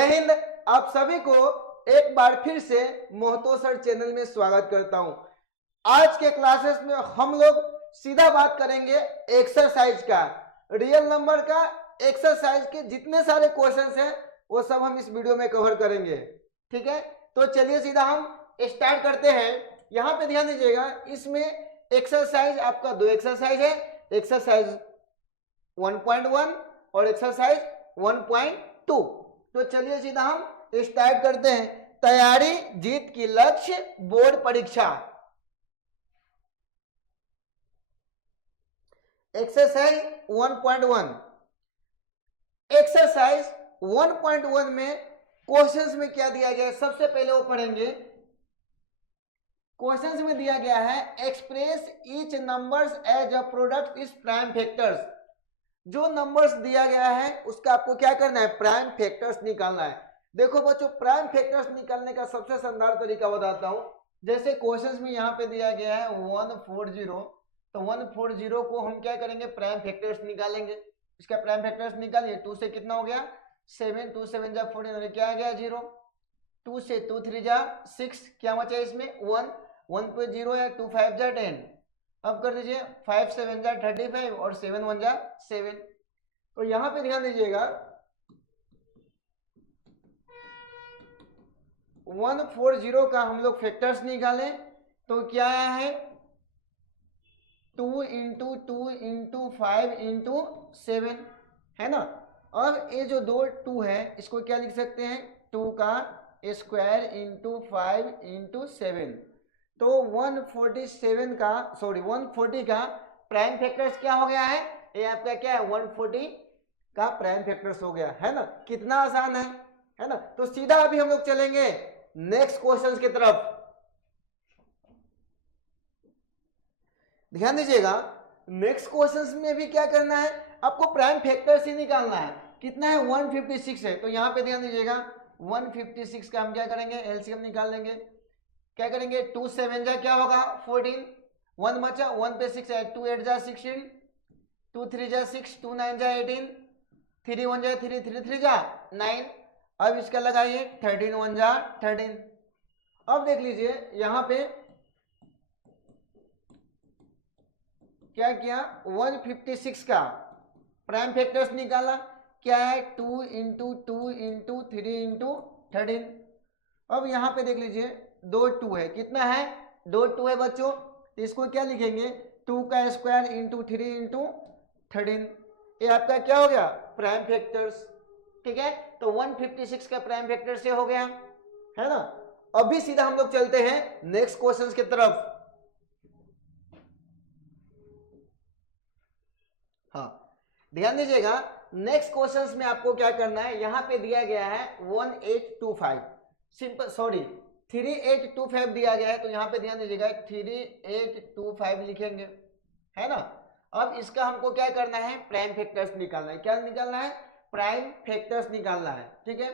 जय हिंद। आप सभी को एक बार फिर से महतो सर चैनल में स्वागत करता हूं। आज के क्लासेस में हम लोग सीधा बात करेंगे एक्सरसाइज का, रियल नंबर का। एक्सरसाइज के जितने सारे क्वेश्चंस हैं वो सब हम इस वीडियो में कवर करेंगे, ठीक है। तो चलिए सीधा हम स्टार्ट करते हैं। यहाँ पे ध्यान दीजिएगा, इसमें एक्सरसाइज आपका दो एक्सरसाइज है, एक्सरसाइज 1.1 और एक्सरसाइज 1.2। तो चलिए सीधा हम स्टार्ट करते हैं। तैयारी जीत की लक्ष्य बोर्ड परीक्षा, एक्सरसाइज 1.1। एक्सरसाइज 1.1 में क्वेश्चंस में क्या दिया गया है, सबसे पहले वो पढ़ेंगे। क्वेश्चंस में दिया गया है express each numbers as a product is prime factors. जो नंबर्स दिया गया है उसका आपको क्या करना है, प्राइम फैक्टर्स निकालना है। देखो बच्चों, प्राइम फैक्टर्स निकालने का सबसे शानदार तरीका बताता हूं। जैसे क्वेश्चंस में यहाँ पे दिया गया है 140, तो 140 को हम क्या करेंगे, प्राइम फैक्टर्स निकालेंगे। इसका प्राइम फैक्टर्स निकालिए। 2 से कितना हो गया 7, 2 7 जा 14, क्या आ गया 0। 2 से 2 3 जा 6, क्या बचा इसमें 1, 1 पे 0 है, 2 5 जा 10। अब कर दीजिए 5 7 जा 35 और 7 1 जा 7। तो यहां पे ध्यान दीजिएगा 140 का हम लोग फैक्टर्स निकालें तो क्या आया है 2 इंटू 2 इंटू 5 इंटू 7, है ना। अब ये जो दो 2 है इसको क्या लिख सकते हैं, 2 का स्क्वायर इंटू 5 इंटू 7। तो 140 का प्राइम फैक्टर्स क्या हो गया है, ये आपका क्या है 140 का प्राइम फैक्टर्स हो गया, है ना। कितना आसान है ना। तो सीधा अभी हम लोग चलेंगे नेक्स्ट क्वेश्चन की तरफ। ध्यान दीजिएगा, नेक्स्ट क्वेश्चन में भी क्या करना है, आपको प्राइम फैक्टर्स ही निकालना है। कितना है 156 है, तो यहां पे ध्यान दीजिएगा 156 का हम क्या करेंगे, एलसीएम निकाल लेंगे। क्या करेंगे 2 7 जा क्या होगा 14, 1 बचा, 1 पे 6 है, 2 8 जा 16, 2 3 जा 6, 2 9 जा 18, 3 1 जा 3, 3 3 जा 9। अब इसका लगाइए 13 1 जा 13। अब देख लीजिए यहां पे क्या किया, 156 का प्राइम फैक्टर्स निकाला। क्या है 2 इंटू 2 इंटू 3 इंटू 13। अब यहां पे देख लीजिए दो 2 है, कितना है 2 2 है बच्चों। इसको क्या लिखेंगे 2 का स्क्वायर इंटू 3 इंटू 13। ये आपका क्या हो गया प्राइम फैक्टर्स, ठीक है। तो 156 का प्राइम फैक्टर से हो गया, है ना। अभी सीधा हम लोग चलते हैं नेक्स्ट क्वेश्चन की तरफ। हाँ ध्यान दीजिएगा, नेक्स्ट क्वेश्चंस में आपको क्या करना है, यहां पे दिया गया है 1825, सिंपल 3825 दिया गया है। तो यहां पे ध्यान दीजिएगा 3825 लिखेंगे, है ना। अब इसका हमको क्या करना है, प्राइम फैक्टर्स निकालना है। क्या निकालना है, प्राइम फैक्टर्स निकालना है, ठीक है।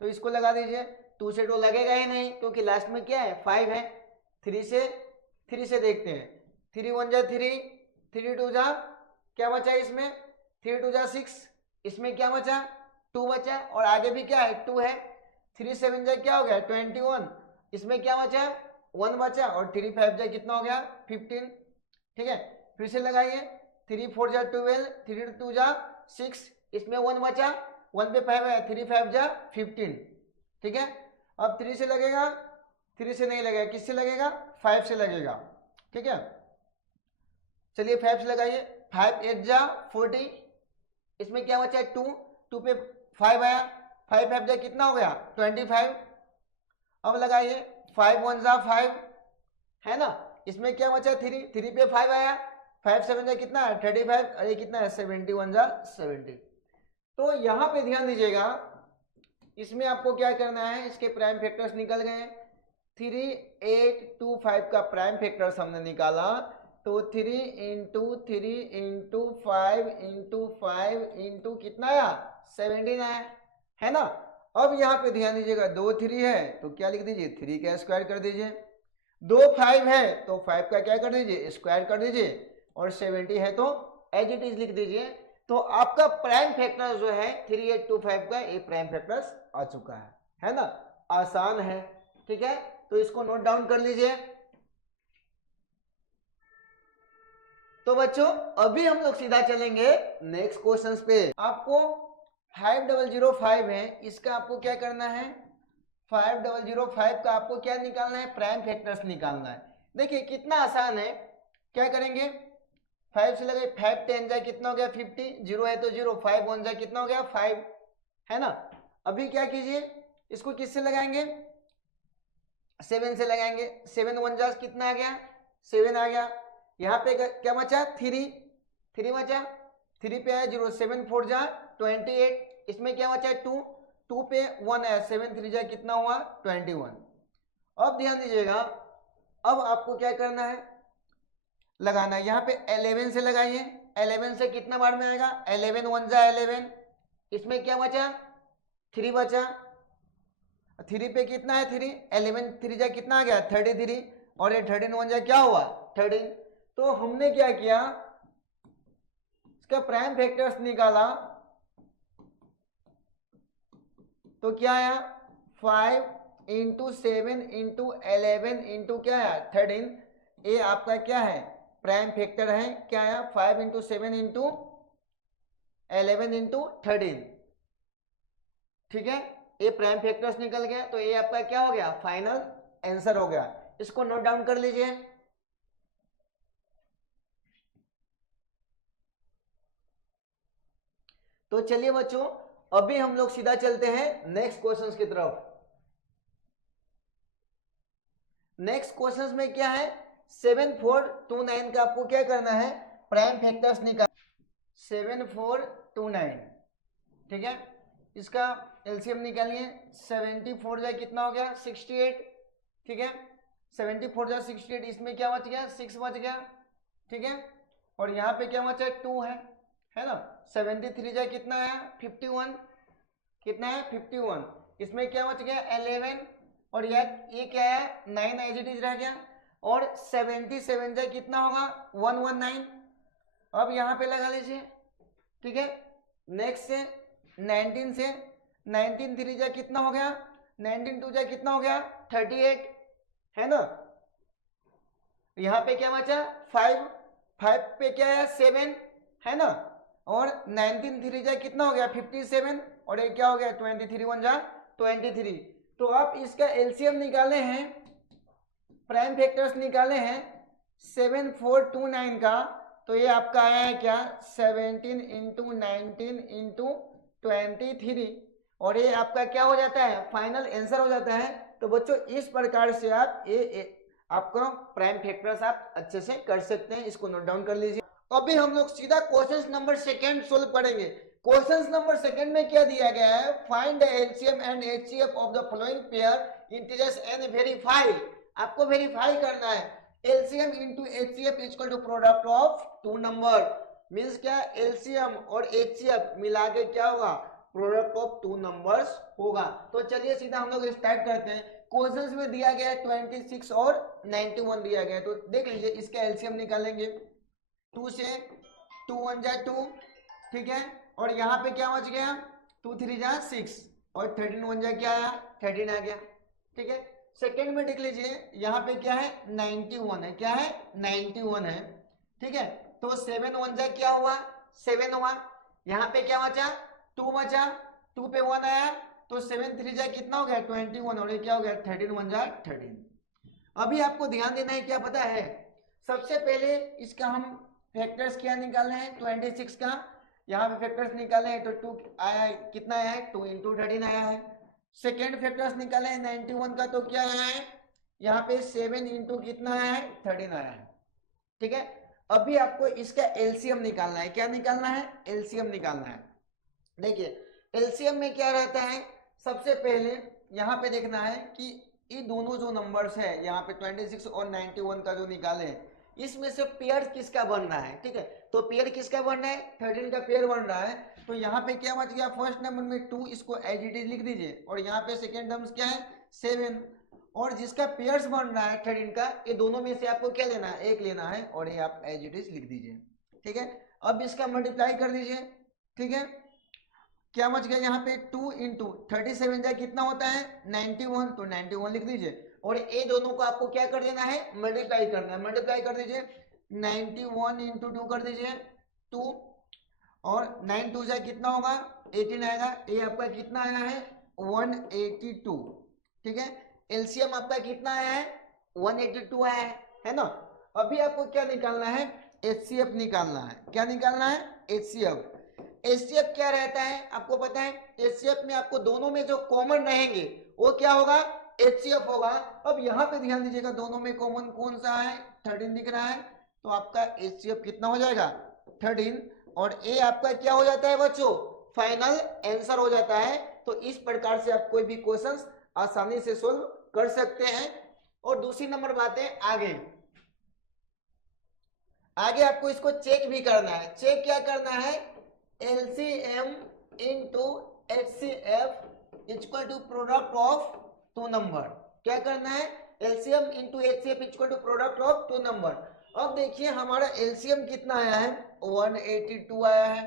तो इसको लगा दीजिए, 2 से 2 लगेगा ही नहीं क्योंकि लास्ट में क्या है 5 है। 3 से देखते हैं, 3 1 जा 3, 3 2 जा क्या बचा इसमें 3 2 जा 6, इसमें क्या बचा 2 बचा, और आगे भी क्या है 2 है। 3 7 जा क्या हो गया 21, इसमें क्या बचा 1 बचा, और 3 5 जा कितना हो गया 15, ठीक है। फिर से लगाइए 3 4 जा 12, 3 2 जा 6, इसमें 1 बचा, 1 पे 5 है, 3 5 जा 15, ठीक है। अब 3 से लगेगा, 3 से नहीं लगेगा, किससे लगेगा 5 से लगेगा, ठीक है। चलिए 5 से लगाइए, 5 8 जा 40, इसमें क्या बचा 2, 2 पे 5 आया, 5 5 जा कितना हो गया 25। अब लगाइए 5 1 जा 5, है ना। इसमें क्या बचा 3, 3 पे 5 आया, 5 7 जा कितना है 35, अरे कितना है 71 जा 70। तो यहां पे ध्यान दीजिएगा, इसमें आपको क्या करना है, इसके प्राइम फैक्टर्स निकल गए। 3825 का प्राइम फैक्टर्स हमने निकाला, तो 3 इंटू 3 इंटू 5 इंटू 5 इंटू कितना आया 17 आया, है ना। अब यहाँ पे ध्यान दीजिएगा 2 3 है तो क्या लिख दीजिए 3 का स्क्वायर कर दीजिए, 2 5 है तो 5 का क्या कर दीजिए स्क्वायर कर दीजिए, और 70 है तो एज इट इज लिख दीजिए। तो आपका प्राइम फैक्टर जो है 3825 का ये प्राइम फैक्टर्स आ चुका है ना, आसान है, ठीक है। तो इसको नोट डाउन कर लीजिए। तो बच्चों अभी हम लोग सीधा चलेंगे नेक्स्ट क्वेश्चंस पे। आपको 5005 है, इसका आपको क्या करना है, 5005 का आपको क्या निकालना है, प्राइम फैक्टर्स निकालना है। देखिए कितना आसान है, क्या करेंगे, 5 से लगे 5 10 जाए कितना हो गया 50, 0 है तो 0, 5 1 जाए कितना हो गया 5, है ना। अभी क्या कीजिए, इसको किससे लगाएंगे, 7 से लगाएंगे, 7 1 जा कितना आ गया 7 आ गया। यहाँ पे क्या बचा 3 बचा, 3 पे आया 0, 7 4 जा 28, इसमें क्या बचा 2 पे 1 आया, 7 3 जा कितना हुआ 21। अब ध्यान दीजिएगा, अब आपको क्या करना है, लगाना है। यहाँ पे 11 से लगाइए, 11 से कितना बार में आएगा, 11 1 जा 11, इसमें क्या बचा 3 बचा, 3 पे कितना है 3, 11 3 जा कितना आ गया 33, और ये 13 1 जा क्या हुआ 13। तो हमने क्या किया, इसका प्राइम फैक्टर्स निकाला, तो क्या आया 5 इंटू 7 इंटू 11 इंटू क्या है 13, ये आपका क्या है प्राइम फैक्टर है, क्या आया 5 इंटू 7 इंटू 11 इंटू 13, ठीक है। ये प्राइम फैक्टर्स निकल गया, तो ये आपका क्या हो गया फाइनल आंसर हो गया। इसको नोट डाउन कर लीजिए। तो चलिए बच्चों अभी हम लोग सीधा चलते हैं नेक्स्ट क्वेश्चंस की तरफ। नेक्स्ट क्वेश्चंस में क्या है, 7429 का आपको क्या करना है, प्राइम फैक्टर्स निकाल 7429, ठीक है। इसका एलसीएम निकालिए, 74 जाए कितना हो गया 68, ठीक है, 74 जाए 68, इसमें क्या बच गया 6 बच गया, ठीक है। और यहाँ पे क्या बचा 2 है ना, 73 जाए कितना आया 51, कितना है 51, इसमें क्या बच गया 11, और ये क्या है 9 एज इट इज रह गया, और 77 जाए कितना होगा 119। अब यहाँ पे लगा लीजिए, ठीक है। नेक्स्ट से 19 से 19 3 जा कितना हो गया, 19 2 जा कितना हो गया 38, है ना। यहाँ पे क्या बचा 5 पे क्या है 7, है ना, और 19 3 जा कितना हो गया 57, और ये क्या हो गया 23 1 जा 23। तो आप इसका एलसीएम निकाले हैं, प्राइम फैक्टर्स निकाले हैं 7429 का, तो ये आपका आया है क्या 17 इंटू 19 इंटू 23, और ये आपका क्या हो जाता है फाइनल आंसर हो जाता है। तो बच्चों इस प्रकार से आप ये आपका प्राइम फैक्टर्स आप अच्छे से कर सकते हैं, इसको नोट डाउन कर लीजिए। अभी हम लोग सीधा क्वेश्चन नंबर 2 सोल्व करेंगे। क्वेश्चन नंबर 2 में क्या दिया गया है, find the LCM and HCF of the following pair integers and verify. आपको वेरीफाई करना है LCM into HCF equal to product of 2 number, means क्या एलसीएम और एचसीएफ मिला के क्या होगा प्रोडक्ट ऑफ 2 नंबर्स होगा। तो चलिए सीधा हम लोग स्टार्ट करते हैं। क्वेश्चंस में दिया गया है 26 और 91 दिया गया है, तो देख लीजिए इसका एलसीएम निकालेंगे, 2 से 2 1 जा 2, ठीक है, और यहाँ पे क्या बच गया 2 3 जा 6, और 13 1 जा क्या आया 13 आ गया, ठीक है। सेकेंड में देख लीजिए यहाँ पे क्या है 91 है, क्या है 91 है, ठीक है। तो 7 1 जा क्या हुआ 7 हुआ, यहाँ पे क्या बचा 2 बचा, 2 पे 1 आया, तो 7 3 जा कितना हो गया 21, और ये क्या हो गया 13 1 जा 13। अभी आपको ध्यान देना है, क्या पता है, सबसे पहले इसका हम फैक्टर्स क्या निकालना है 26 का, यहाँ पे फैक्टर्स निकाले हैं तो 2 आया है, कितना आया है 2 इंटू 13 आया है। सेकेंड फैक्टर्स निकाले हैं 91 का, तो क्या आया है यहाँ पे 7 इंटू कितना आया है 13 आया है, ठीक है। अभी आपको इसका एलसीएम निकालना है, क्या निकालना है एलसीएम निकालना है। देखिए एलसीएम में क्या रहता है, सबसे पहले यहाँ पे देखना है कि ये दोनों जो नंबर्स है यहाँ पे 26 और 91 का जो निकाले हैं, इसमें से पेयर किसका बन रहा है, ठीक है। तो पेयर किसका बन रहा है 13 का पेयर बन रहा है, तो यहाँ पे क्या बच गया फर्स्ट नंबर में 2, इसको एज इट इज लिख दीजिए, और यहाँ पे सेकेंड टर्म्स क्या है 7, और जिसका पेयर्स बन रहा है 13 का, ये दोनों में से आपको क्या लेना है एक लेना है, और ये आप एज इट इज लिख दीजिए, ठीक है। अब इसका मल्टीप्लाई कर दीजिए, ठीक है। क्या बच गया यहाँ पे 2 इंटू 37 जाए कितना होता है 91, तो 91 लिख दीजिए। और ये दोनों को आपको क्या कर देना है, मल्टीप्लाई करना है। मल्टीप्लाई कर दीजिए, 91 इंटू 2 कर दीजिए 2, और 9 2 जाए कितना होगा 18 आएगा। ये आपका कितना आया है 182, ठीक है। एलसीएम आपका कितना आया है 182 आया है ना। अभी आपको क्या निकालना है, एचसीएफ निकालना है। क्या निकालना है, एचसीएफ। एचसीएफ क्या रहता है आपको पता है, एचसीएफ में आपको दोनों में जो कॉमन रहेंगे वो क्या होगा, एचसीएफ होगा। अब यहाँ पे ध्यान दीजिएगा, दोनों में कॉमन कौन सा है 13 दिख रहा है, तो आपका एचसीएफ कितना हो जाएगा 13, और ए आपका क्या हो जाता है बच्चों, फाइनल आंसर हो जाता है। तो इस प्रकार से आप कोई भी क्वेश्चंस आसानी से सोल्व कर सकते हैं। और दूसरी नंबर बात है आगे आपको इसको चेक भी करना है। चेक क्या करना है, LCM into HCF equal to product of two number. क्या करना है, LCM into HCF equal to product of two number. अब देखिए हमारा एलसीएम कितना आया है 182 आया है,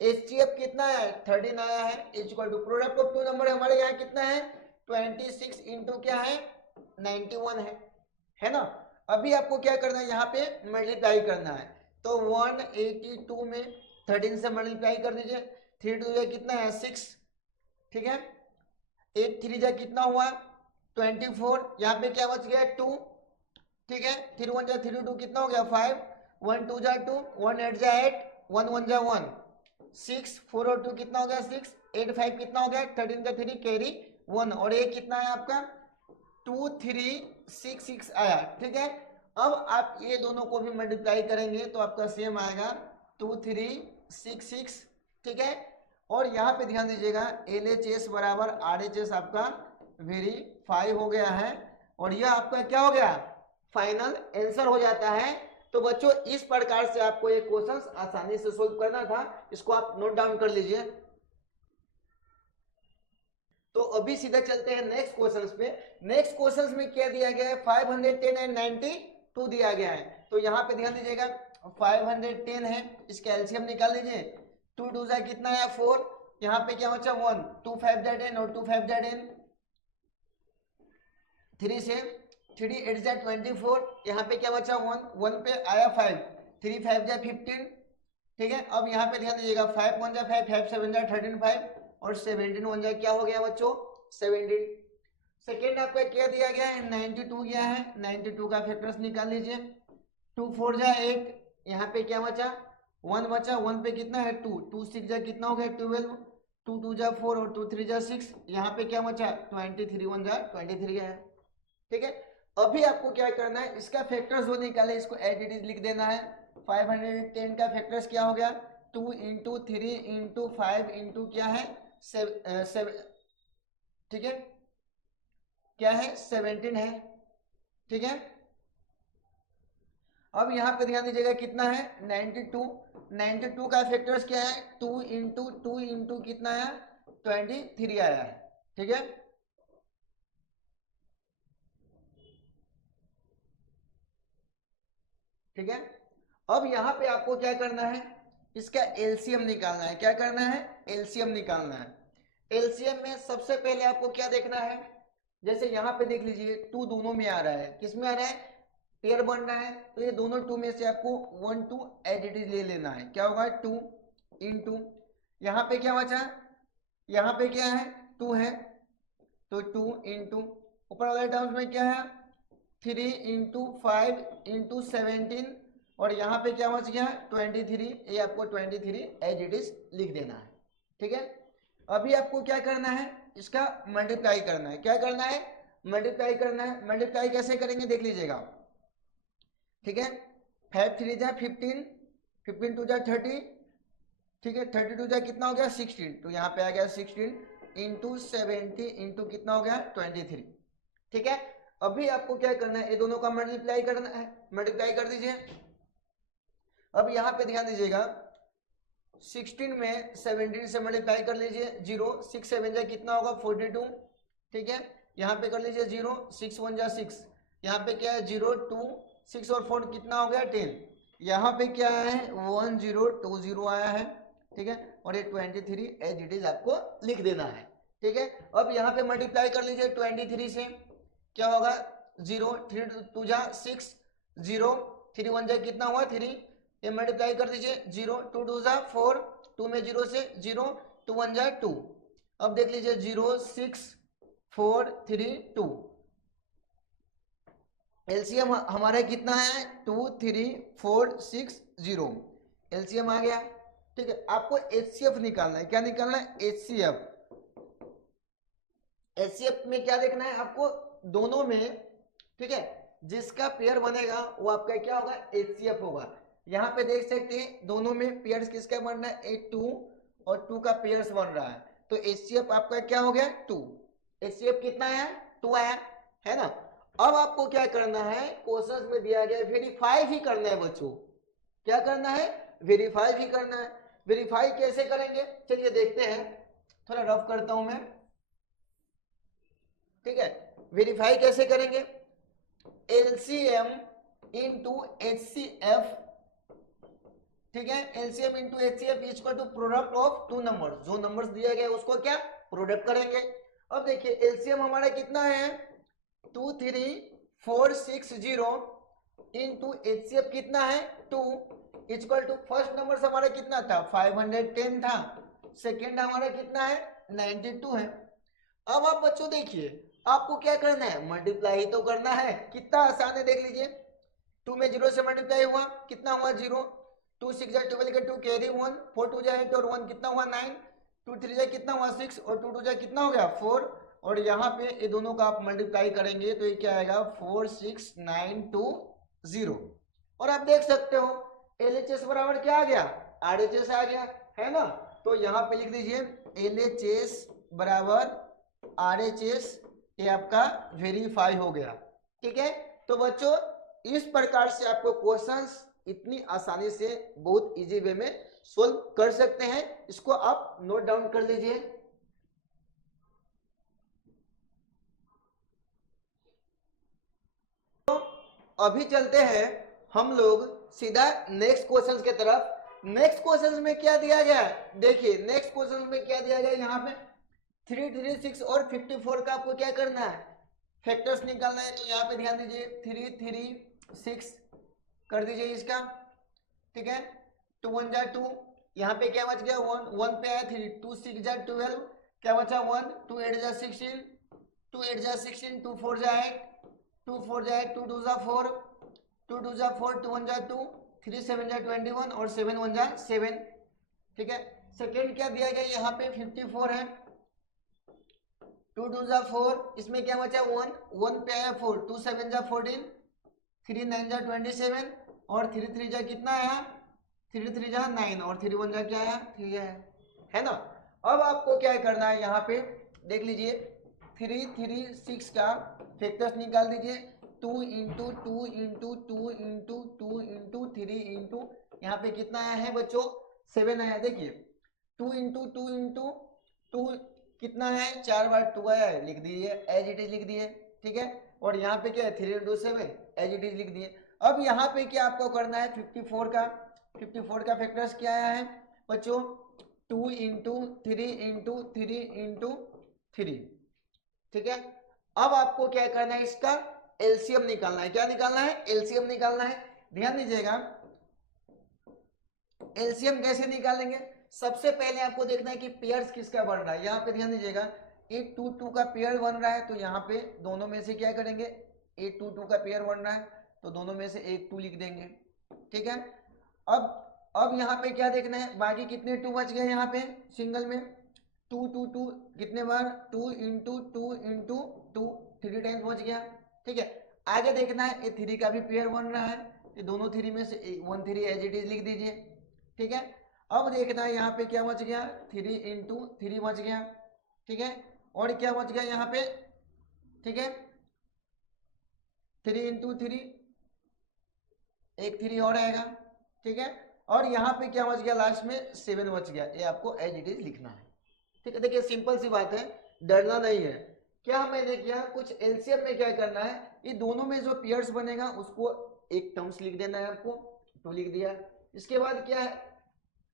एचसीएफ कितना आया है 13 आया है, equal to product of two number हमारे यहाँ कितना है 26 इंटू क्या है 91 है ना। अभी आपको क्या करना है, यहाँ पे मल्टीप्लाई करना है। तो 182 में 13 से मल्टीप्लाई कर दीजिए, 3 2 कितना है 6, ठीक है। 8 3 जा कितना हुआ 24, यहाँ पे क्या बच गया 2, ठीक है। 3 1 जा 3 2 कितना हो गया 5, 1 2 जा 2, 1 8 जा 8, 1 1 जा 1, 6 4 और 2 कितना हो गया 6, 8 5 कितना हो गया 13 का 3 कैरी 1, और ये कितना है आपका 2 3 6 6 आया, ठीक है। अब आप ये दोनों को भी मल्टीप्लाई करेंगे तो आपका सेम आएगा 2 3 6 6, ठीक है। और यहाँ पे ध्यान दीजिएगा LHS बराबर RHS आपका वेरीफाई हो गया है, और यह आपका क्या हो गया फाइनल आंसर हो जाता है। तो बच्चों इस प्रकार से आपको ये क्वेश्चंस आसानी से सोल्व करना था, इसको आप नोट डाउन कर लीजिए। तो अभी सीधा चलते हैं नेक्स्ट क्वेश्चंस पे। नेक्स्ट क्वेश्चंस में क्या दिया गया है 510 एंड 92 दिया गया है। तो यहाँ पे ध्यान दीजिएगा 510 है, इसका एलसीएम निकाल लीजिए, 2 2 जा कितना है 4, यहाँ पे क्या बचा 1, 2 5 जा 10 और 2 5 जा 10, 3 से 3 8 जा 24, यहाँ पे क्या बचा 1, 1 पे आया 5, 3 5 जा 15, ठीक है। अब यहाँ पे ध्यान दीजिएगा 5 1 जा 5, 5 7 जा 13 5, और 17 1 जा क्या हो गया बच्चों 17। सेकेंड आपका क्या दिया गया है 92 गया है, 92 का फैक्टर्स निकाल लीजिए, 2 4 जा 8, यहाँ पे क्या बचा 1 बचा, 1 पे कितना है 2, 2 6 जा कितना हो गया 12, 2 2 जा 4 और 2 3 जा 6, यहाँ पे क्या बचा 23 1 जा 23 है, ठीक है। अभी आपको क्या करना है, इसका फैक्टर्स जो निकाले इसको एज इट इज लिख देना है। 510 का फैक्टर्स क्या हो गया 2 इंटू 3 इंटू 5 इंटू क्या है 7, ठीक है, क्या है 17 है, ठीक है। अब यहाँ पे ध्यान दीजिएगा कितना है 92, 92 का फैक्टर्स क्या है 2 इंटू कितना आया 23 आया है, ठीक है। ठीक है, अब यहाँ पे आपको क्या करना है, इसका एलसीएम निकालना है। क्या करना है, एलसीएम निकालना है। एलसीएम में सबसे पहले आपको क्या देखना है, जैसे यहाँ पे देख लीजिए 2 दोनों में आ रहा है, किस में आ रहा है पेयर बन रहा है, तो ये दोनों 2 में से आपको 1 2 एज इट इज ले लेना है। क्या होगा 2 इंटू, यहाँ पे क्या बचा, यहाँ पे क्या है 2 है, तो 2 इंटू ऊपर वाले टर्म्स में क्या है 3 इंटू 5 इंटू 17, और यहाँ पे क्या बच गया 23, ये आपको 23 एज इट इज लिख देना है, ठीक है। अभी आपको क्या करना है, इसका मल्टीप्लाई करना है। क्या करना है, मल्टीप्लाई करना है। मल्टीप्लाई कैसे करेंगे देख लीजिएगा, ठीक है। 5 3 जा 15, 15 2 जा 30, ठीक है, 32 जा कितना हो गया 16, तो यहाँ पे आ गया 16 इंटू 70 इंटू कितना हो गया 23, ठीक है। अभी आपको क्या करना है, ये दोनों का मल्टीप्लाई करना है, मल्टीप्लाई कर दीजिए। अब यहाँ पे ध्यान दीजिएगा 16 में 17 से मल्टीप्लाई कर लीजिए, 0 6 7 जा कितना होगा 42, ठीक है। यहाँ पे कर लीजिए 0 6 1 जा 6, यहाँ पे क्या है 0 2 6 और 4 कितना हो गया 10, यहाँ पे क्या आया है 1020 आया है, ठीक है, और ये 23 एज इट इज आपको लिख देना है, ठीक है। अब यहाँ पे मल्टीप्लाई कर लीजिए 23 से, क्या होगा 0, 3 2 जा 6, 0 3 1 जा कितना हुआ 3, ये मल्टीप्लाई कर दीजिए 0 2 2 जा 4, 2 में 0 से 0, 2 1 जा 2, अब देख लीजिए 0 6 4 3 2, एलसीएम हमारा कितना है 2 3 4 6 0, एलसीएम आ गया, ठीक है। आपको एचसीएफ निकालना है, क्या निकालना है एचसीएफ, एचसीएफ में क्या देखना है आपको दोनों में, ठीक है, जिसका पेयर बनेगा वो आपका क्या होगा एचसीएफ होगा। यहाँ पे देख सकते हैं दोनों में पेयर्स किसका बन रहा है 8 2 और 2 का पेयर्स बन रहा है, तो एचसीएफ आपका क्या हो गया 2, एचसीएफ कितना है 2 आया है ना। अब आपको क्या करना है क्वेश्चन में दिया गया वेरीफाई भी करना है बच्चों, क्या करना है वेरीफाई भी करना है। वेरीफाई कैसे करेंगे चलिए देखते हैं, थोड़ा रफ करता हूं मैं, ठीक है। वेरीफाई कैसे करेंगे, एलसीएम इंटू एचसीएफ, ठीक है, LCM into HCF equal to product of two numbers, जो नंबर्स दिया गया उसको क्या प्रोडक्ट करेंगे। अब देखिए एलसीएम हमारा कितना है 2 3 4 6 0 इंटू एचसीएफ कितना है 2 इक्वल टू फर्स्ट नंबर हमारा कितना था 510 था, सेकेंड हमारा कितना है 92 है। अब आप बच्चों देखिए आपको क्या करना है मल्टीप्लाई तो करना है, कितना आसान है देख लीजिए, 2 में 0 से मल्टीप्लाई हुआ कितना हुआ 0, 2 6 जा 12 का 2 कैरी 1, 4 2 जा 8 और 1 कितना हुआ 9, 2 3 जा कितना हुआ 6 और 2 2 जा कितना हो गया 4, और यहाँ पे ये दोनों का आप मल्टीप्लाई करेंगे तो ये क्या आएगा 46920, और आप देख सकते हो एलएचएस बराबर क्या आ गया आरएचएस आ गया है ना। तो यहाँ पे लिख दीजिए एलएचएस बराबर आरएचएस, ये आपका वेरीफाई हो गया, ठीक है। तो बच्चों इस प्रकार से आपको क्वेश्चंस इतनी आसानी से बहुत इजी वे में सोल्व कर सकते हैं, इसको आप नोट डाउन कर लीजिए। तो अभी चलते हैं हम लोग सीधा नेक्स्ट क्वेश्चन के तरफ। नेक्स्ट क्वेश्चन में क्या दिया गया है देखिए, नेक्स्ट क्वेश्चन में क्या दिया गया यहाँ पे 336 और 54 का आपको क्या करना है फैक्टर्स निकालना है। तो यहाँ पे ध्यान दीजिए 336 कर दीजिए इसका, ठीक है, 2 1 जा 2, यहाँ पे क्या बच गया 1 1 पे आया 3, 2 6 जा 12, क्या बचा 1, 2 8 जा 16, 2 8 जा 16, 2 4 जा 8, 2 4 जा 8, 2 2 जा 4, 2 2 जा 4, 2 1 जा 2, 3 7 जा 21 और 7 1 जा 7, ठीक है। सेकेंड क्या दिया गया यहाँ पे 54 है, 2 2 जा 4, इसमें क्या बचा 1 1 पे आया 4, 2 7 जा 14, 3 9 जा 27 और 3 3 जा कितना आया 3 3 जा 9 और 3 1 जा क्या आया 3 है ना। अब आपको क्या करना है यहाँ पे देख लीजिए 336 का फैक्टर्स निकाल दीजिए, 2 into 2 into 2 into 2 into 3 into यहाँ पे कितना आया है बच्चों 7 आया। देखिए 2 इंटू 2 इंटू 2 कितना है 4 बार 2 आया है, लिख दीजिए एज इट इज लिख दिए, ठीक है। और यहाँ पे क्या है 3 इंटू 7 एज इट इज लिख दिए। अब यहाँ पे क्या आपको करना है 54 का फैक्टर्स क्या आया है बच्चों 2 इंटू 3 इंटू 3 इंटू 3, ठीक है। अब आपको क्या करना है इसका एलसीएम निकालना है, क्या निकालना है एलसीएम निकालना है। ध्यान दीजिएगा एलसीएम कैसे निकालेंगे, सबसे पहले आपको देखना है कि पेयर्स किसका बन रहा है। यहाँ पे ध्यान दीजिएगा 8 2 2 का पेयर बन रहा है, तो यहाँ पे दोनों में से क्या करेंगे 8 2 2 का पेयर बन रहा है तो दोनों में से एक 2 लिख देंगे, ठीक है। अब यहाँ पे क्या देखना है बाकी कितने 2 बच गए यहाँ पे सिंगल में 2 2 2 कितने बार 2 इंटू 2 इंटू 2 3 टाइम्स बच गया, ठीक है। आगे देखना है ये 3 का भी पेयर बन रहा है, ये दोनों 3 में से 1 3 एज इट इज लिख दीजिए, ठीक है। अब देखना है यहाँ पे क्या बच गया 3 इंटू 3 बच गया, ठीक है। और क्या बच गया यहाँ पे, ठीक है 3 इंटू 3 एक 3 और आएगा, ठीक है। और यहाँ पे क्या बच गया लास्ट में 7 बच गया, ये आपको एज इट इज लिखना है, ठीक है। देखिए सिंपल सी बात है, डरना नहीं है। क्या मैंने किया कुछ एलसीएम में क्या करना है ये दोनों में जो पेयर्स बनेगा उसको एक टर्म्स लिख देना है आपको, 2 लिख दिया। इसके बाद क्या है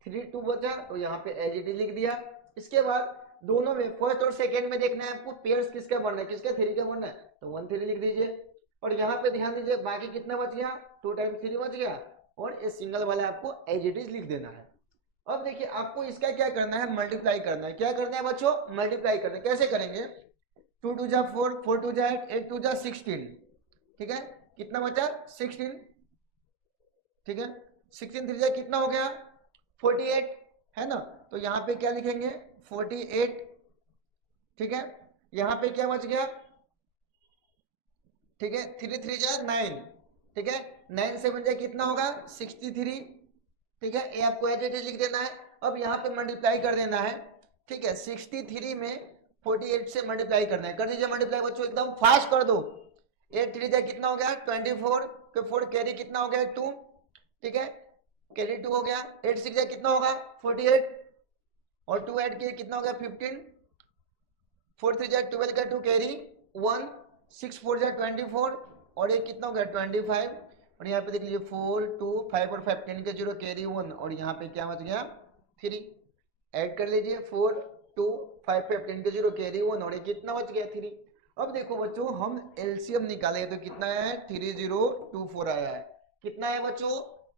3 2 बचा तो यहाँ पे एज इट इज लिख दिया। इसके बाद दोनों में फर्स्ट और सेकेंड में देखना है आपको पेयर्स किसका बनना है, किसका 3 का बनना है, तो 1 3 लिख दीजिए। और यहाँ पे ध्यान दीजिए बाकी कितना बच गया 2 टाइम्स 3 बच गया और ये सिंगल वाला आपको एज इट इज लिख देना है। अब देखिए आपको इसका क्या करना है मल्टीप्लाई करना है। क्या करना है बच्चों मल्टीप्लाई करना है। कैसे करेंगे 2 2 जा 4 4 2 जा 8 8 2 जा 16। ठीक है कितना बचा 16। ठीक है 16 3 जा कितना हो गया 48 है ना। तो यहाँ पे क्या लिखेंगे 48। ठीक है यहाँ पे क्या बच गया ठीक है 3 3 जा 9। ठीक है 9 से बन जाए कितना होगा 63। ठीक है ये आपको एज इट इज लिख देना है। अब यहाँ पे मल्टीप्लाई कर देना है। ठीक है 63 में 48 से मल्टीप्लाई करना है। कर दीजिए मल्टीप्लाई बच्चों एकदम फास्ट कर दो। 8 3 जा कितना हो गया 24 के 4 कैरी कितना हो गया 2। ठीक है कैरी 2 हो गया। 8 6 जा कितना होगा 48 और 2 ऐड किए कितना हो गया 15। 4 3 जा 12 का 2 कैरी 1 6 4 जा 24 और ये कितना हो गया 25 और यहाँ पे देख लीजिए 4 2 5 और 5 10 के 0 कैरी 1 और यहाँ पे क्या बच गया 3। ऐड कर लीजिए 4 2 5 5 10 के 0 कैरी 1 और ये कितना बच गया 3। अब देखो बच्चों हम एलसीएम निकाले तो कितना आया है 3024 आया है। कितना है बच्चों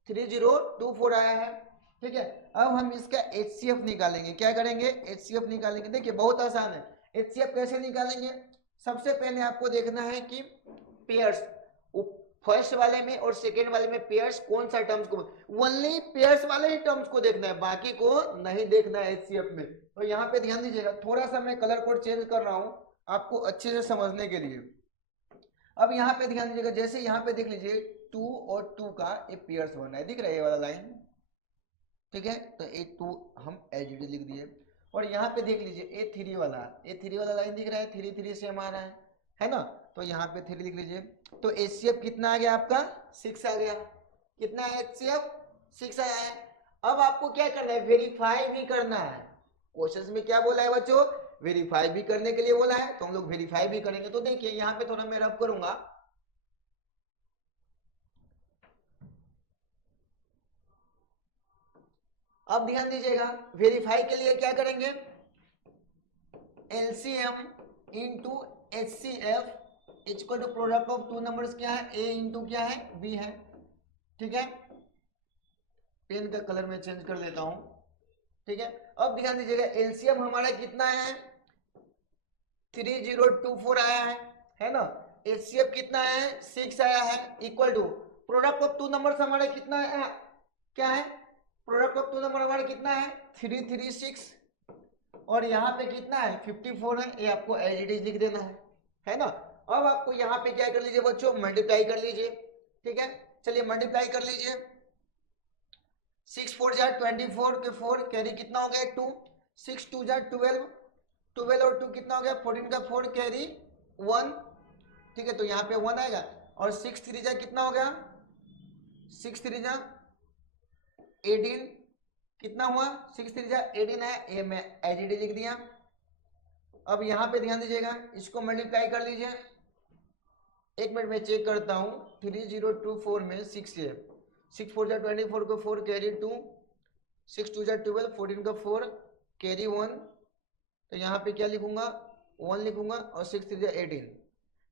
3024 आया है। ठीक है अब हम इसका एचसीएफ निकालेंगे। क्या करेंगे एचसीएफ निकालेंगे। देखिए बहुत आसान है। एचसीएफ कैसे निकालेंगे सबसे पहले आपको देखना है कि पेयर्स फर्स्ट वाले में और सेकेंड वाले में पेयर्स कौन सा टर्म्स को ओनली पेयर्स वाले ही टर्म्स को देखना है बाकी को नहीं देखना है एचसीएफ में। तो यहाँ पे ध्यान दीजिएगा थोड़ा सा मैं कलर कोड चेंज कर रहा हूँ आपको अच्छे से समझने के लिए। अब यहाँ पे ध्यान दीजिएगा जैसे यहाँ पे देख लीजिए 2 और 2 का एक पेयर्स बन रहा है दिख रहा है ये वाला लाइन। ठीक है तो ए 2 हम एज इट इज लिख दिए और यहाँ पे देख लीजिए ए 3 वाला लाइन दिख रहा है 3 3 से हम आ रहा है ना। तो यहाँ पे 3 लिख लीजिए। तो एचसीएफ कितना आ गया आपका 6 आ गया। कितना है एचसीएफ 6 आया है। अब आपको क्या करना है वेरीफाई भी करना है। क्वेश्चंस में क्या बोला है बच्चों वेरीफाई भी करने के लिए बोला है तो हम लोग वेरीफाई भी करेंगे। तो देखिए यहाँ पे थोड़ा मैं रब करूंगा। अब ध्यान दीजिएगा वेरीफाई के लिए क्या करेंगे LCM into HCF equal to product of 2 numbers क्या है ए इंटू क्या है बी है। ठीक है पेन का कलर मैं चेंज कर लेता हूं। ठीक है अब ध्यान दीजिएगा एलसीएम हमारा कितना है 3024 आया है ना। एचसीएफ कितना है 6 आया है equal to product of 2 numbers हमारे कितना है क्या है प्रोडक्ट ऑफ 2 नंबर हमारे कितना है 336 और यहाँ पे कितना है 54 है। ये आपको एज इट इज लिख देना है ना। अब आपको यहाँ पे क्या कर लीजिए बच्चों मल्टीप्लाई कर लीजिए। ठीक है चलिए मल्टीप्लाई कर लीजिए 6 4 जा 24 के 4 कैरी कितना हो गया 2 6 2 जा 12 और 2 कितना हो गया 14 का 4 कैरी 1। ठीक है तो यहाँ पे 1 आएगा और 6 3 जा कितना हो गया 6 3 जा 18 कितना हुआ 6 3 जा 18 है। ये मैं एज इट इज लिख दिया। अब यहाँ पे ध्यान दीजिएगा इसको मल्टीप्लाई कर लीजिए। एक मिनट में चेक करता हूँ 3024 में 6 है 6 4 जा 24 को 4 कैरी 2 6 2 जा 12 14 का 4 कैरी 1। तो यहाँ पे क्या लिखूंगा 1 लिखूंगा और 6 3 जा 18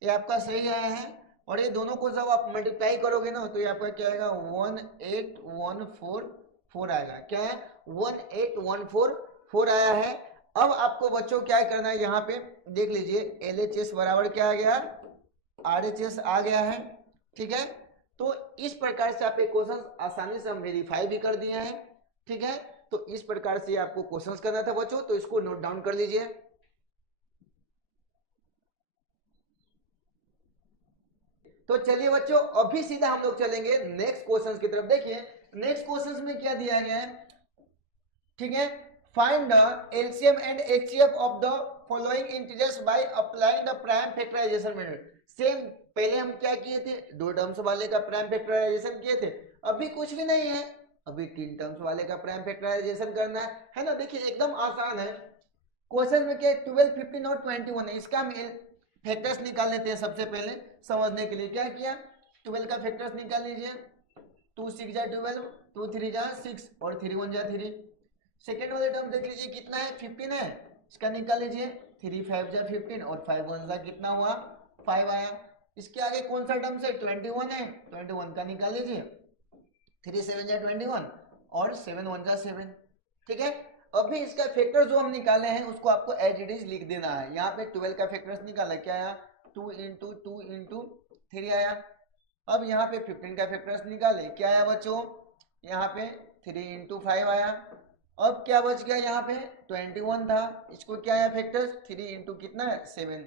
ये आपका सही आया है। और ये दोनों को जब आप मल्टीप्लाई करोगे ना तो ये आपका क्या आएगा 18144 आएगा। क्या है 18144 आया है। अब आपको बच्चों क्या करना है यहाँ पे देख लीजिए एलएचएस बराबर क्या आ गया आरएचएस आ गया है। ठीक है तो इस प्रकार से आप एक क्वेश्चन आसानी से हम वेरीफाई भी कर दिए हैं। ठीक है तो इस प्रकार से आपको क्वेश्चंस करना था बच्चों तो इसको नोट डाउन कर लीजिए। तो चलिए बच्चों अभी सीधा हम लोग चलेंगे नेक्स्ट क्वेश्चंस की तरफ। देखिए नेक्स्ट क्वेश्चंस में क्या दिया गया है। ठीक है find the LCM and HCF of the following integers by applying the prime factorisation method. Same पहले हम क्या किए थे 2 टर्म्स वाले का प्राइम फैक्टराइजेशन किए थे। अभी कुछ भी नहीं है अभी 3 टर्म्स वाले का प्राइम फैक्टराइजेशन करना है ना। देखिए एकदम आसान है। क्वेश्चन में क्या 12 15 और 21 है। इसका हम फैक्टर्स निकाल लेते हैं सबसे पहले समझने के लिए। क्या किया 12 का फैक्टर्स निकाल लीजिए 2 6 जा 12, 2 3 जा 6 और 3 1 जा 3। सेकेंड वाले टर्म देख लीजिए कितना है 15 है, इसका निकाल लीजिए 3 5 जा 15 और 5 1 जा कितना हुआ 5 आया। इसके आगे कौन सा टर्म से 21 है, 21 का निकाल लीजिए 3 7 जा 21 और 7 1 जा 7। ठीक है, अभी इसका फैक्टर जो हम निकाले हैं उसको आपको एज इट इज लिख देना है। यहाँ पे 12 का फैक्टर्स निकाला, क्या आया 2 इंटू 2 इंटू 3 आया। अब यहाँ पे 15 का फैक्टर्स निकाले, क्या आया बच्चों यहाँ पे 3 इंटू 5 आया। अब क्या बच गया यहाँ पे 21 था, इसको क्या आया फैक्टर्स 3 इंटू कितना है 7।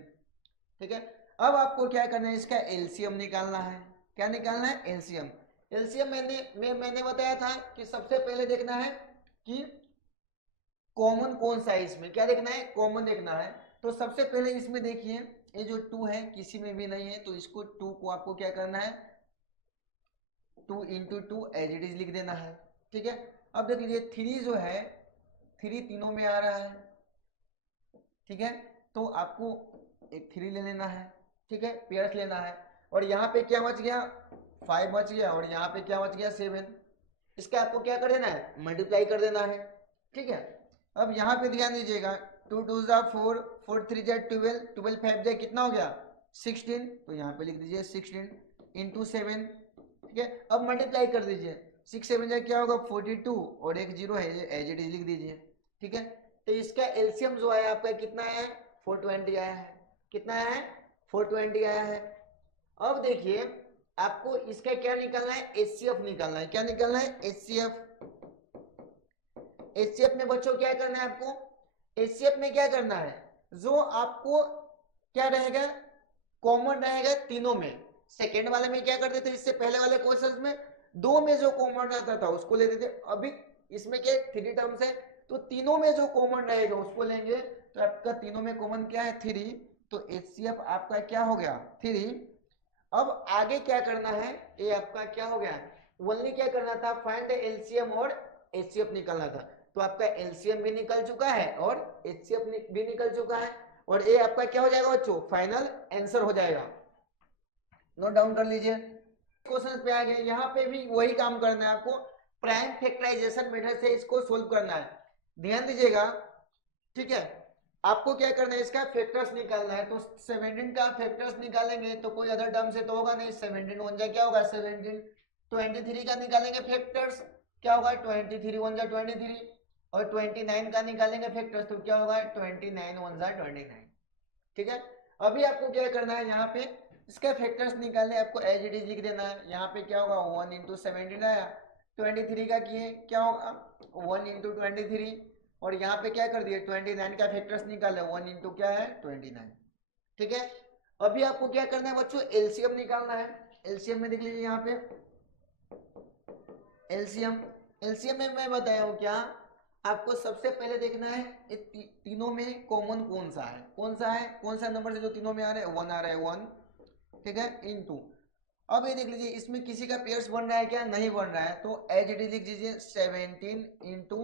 ठीक है, अब आपको क्या करना है इसका एलसीएम निकालना है। क्या निकालना है एलसीएम। एलसीएम मैंने बताया था कि सबसे पहले देखना है कि कॉमन कौन सा है इसमें, क्या देखना है कॉमन देखना है। तो सबसे पहले इसमें देखिए ये जो 2 है किसी में भी नहीं है, तो इसको 2 को आपको क्या करना है 2 इंटू 2 एज इट इज लिख देना है। ठीक है, अब देख लीजिए 3 जो है 3 तीनों में आ रहा है। ठीक है, तो आपको एक 3 ले लेना है। ठीक है, पेयर्स लेना है। और यहाँ पे क्या बच गया 5 बच गया और यहाँ पे क्या बच गया 7। इसका आपको क्या कर देना है मल्टीप्लाई कर देना है। ठीक है, अब यहाँ पे ध्यान दीजिएगा 2 2 जा 4, 4 3 जा 12, 12 5 जा कितना हो गया 16, तो यहाँ पे लिख दीजिए 16 इंटू 7। ठीक है, अब मल्टीप्लाई कर दीजिए 6 7 जा क्या होगा 42 और एक 0 है एज इट इज लिख दीजिए। ठीक है, तो इसका एलसीएम जो आया आपका कितना है 420 आया है। कितना है 420 आया है। अब देखिए आपको इसका क्या निकालना है एचसीएफ निकालना है। क्या निकालना है एचसीएफ। एचसीएफ में बच्चों क्या करना है आपको, एचसीएफ में क्या करना है जो आपको क्या रहेगा कॉमन रहेगा तीनों में। सेकेंड वाले में क्या करते थे इससे पहले वाले क्वेश्चन में 2 में जो कॉमन रहता था उसको लेते थे। अभी इसमें क्या 3 टर्म्स है तो तीनों में जो कॉमन रहेगा उसको लेंगे। तो आपका तीनों में कॉमन क्या है 3, तो एचसीएफ आपका क्या हो गया 3। अब आगे क्या करना है ये आपका क्या हो गया ओनली क्या करना था फाइंड एलसीएम और एचसीएफ निकालना था। तो आपका एलसीएम भी निकल चुका है और एचसीएफ भी निकल चुका है और ये आपका क्या हो जाएगा बच्चों फाइनल आंसर हो जाएगा। नोट डाउन कर लीजिए। क्वेश्चन पे आ गए, यहाँ पे भी वही काम करना है आपको, प्राइम फैक्टराइजेशन मेथड से इसको सोल्व करना है। ध्यान दीजिएगा। ठीक है, आपको क्या करना है इसका फैक्टर्स निकालना है। तो 17 का फैक्टर्स निकालेंगे तो कोई अदर टर्म से तो होगा नहीं, 17 1 जा क्या होगा 17। 23 का निकालेंगे फैक्टर्स क्या होगा 23 1 जा 23 और 29 का निकालेंगे फैक्टर्स तो क्या होगा 29 1 जा 29। ठीक है, अभी आपको क्या करना है यहाँ पे इसका फैक्टर्स निकालने आपको एज इट इज लिख देना है। यहाँ पे क्या होगा 1 इंटू 17 आया, 23 का किए क्या होगा 1 इंटू 23 और यहाँ पे क्या कर दिए 29 का फैक्टर्स निकाले 1 इंटू क्या है 29। ठीक है, अभी आपको क्या करना है बच्चों एलसीएम निकालना है। एलसीएम में देख लीजिए यहाँ पे एलसीएम। एलसीएम में मैं बताया हूँ क्या आपको सबसे पहले देखना है तीनों में कॉमन कौन सा है, कौन सा है कौन सा नंबर से जो तीनों में आ रहा है 1 आ रहा है 1। ठीक है, इनटू अब ये देख लीजिए इसमें किसी का पेयर्स बन रहा है क्या नहीं बन रहा है, तो एज इट इज लिख दीजिए 17 इंटू